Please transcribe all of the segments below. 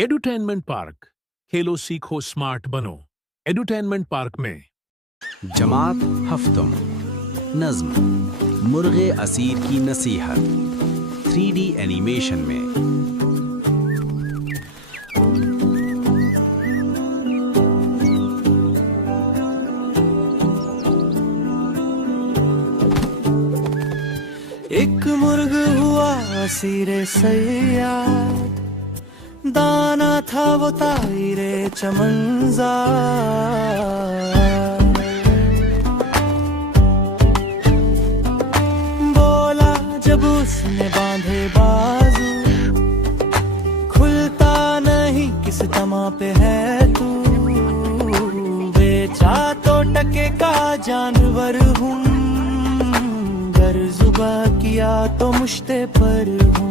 Edutainment park, खेलो सीखो smart बनो। Edutainment park में जमात हफ्तुम, नज्म, मुर्गे असीर की नसीहत 3D एनिमेशन में। एक मुर्ग हुआ असीरे सयाद, दाना था वो ताईरे चमनजा। बोला जब उसने बांधे बाजू, खुलता नहीं किस तमा पे है तू। बेचा तो टके का जानवर हूँ, गर जुबा किया तो मुश्ते पर हूँ।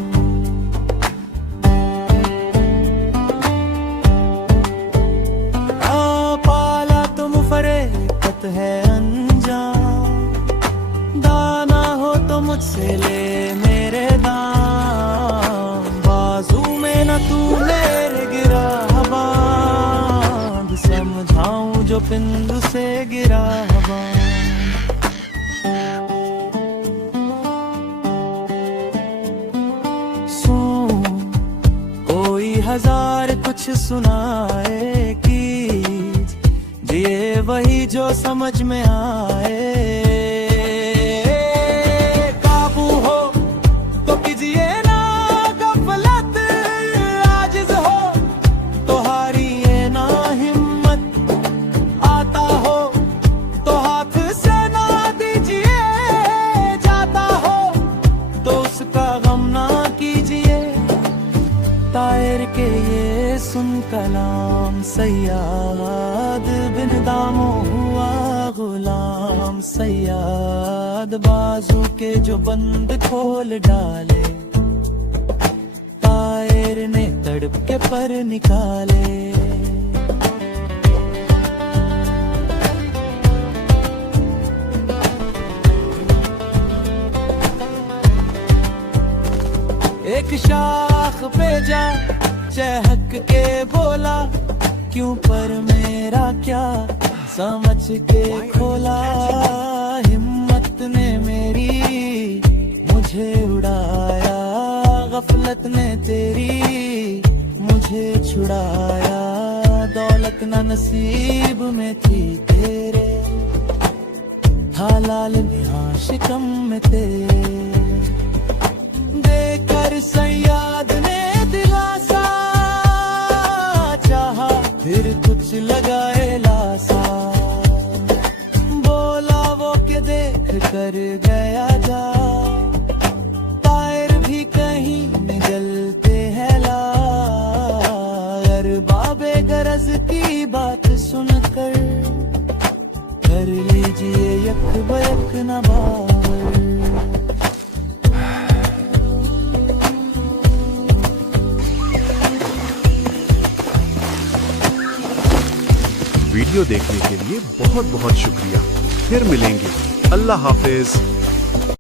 पाला तो मुफरेकत है अंजाम, दाना हो तो मुझसे ले मेरे दाम। बाजू में न तू मेरे गिरा बांध, समझाऊं जो पिंड से गिरा बांध। कोई हजार कुछ सुनाए कि जिए वही जो समझ में आए। काबू हो तो कीजिए ना गफलत, आजिज हो तो हारिए ना हिम्मत। आता हो तो हाथ से ना दीजिए, जाता हो तो उसका गम ना कीजिए। तायर के ये सुन कलाम, सयाद बिन दामो हुआ गुलाम। सयाद बाजू के जो बंद खोल डाले, तायर ने तड़प के पर निकाले। एक शाख पे जा चहक के बोला, क्यों पर मेरा क्या समझ के खोला। हिम्मत ने मेरी मुझे उड़ाया, गफलत ने तेरी मुझे छुड़ाया। दौलत न नसीब में थी तेरे, था लाल यहाँ शिकम में तेरे। देकर सयाद ने दिलासा, चाहा फिर कुछ लगाए लासा। बोला वो के देख कर गया जा, तायर भी कहीं निगलते हैं ला। बाबे गरज की बात सुनकर कर लीजिए यक बयक न बावर। वीडियो देखने के लिए बहुत बहुत शुक्रिया। फिर मिलेंगे। अल्लाह हाफिज।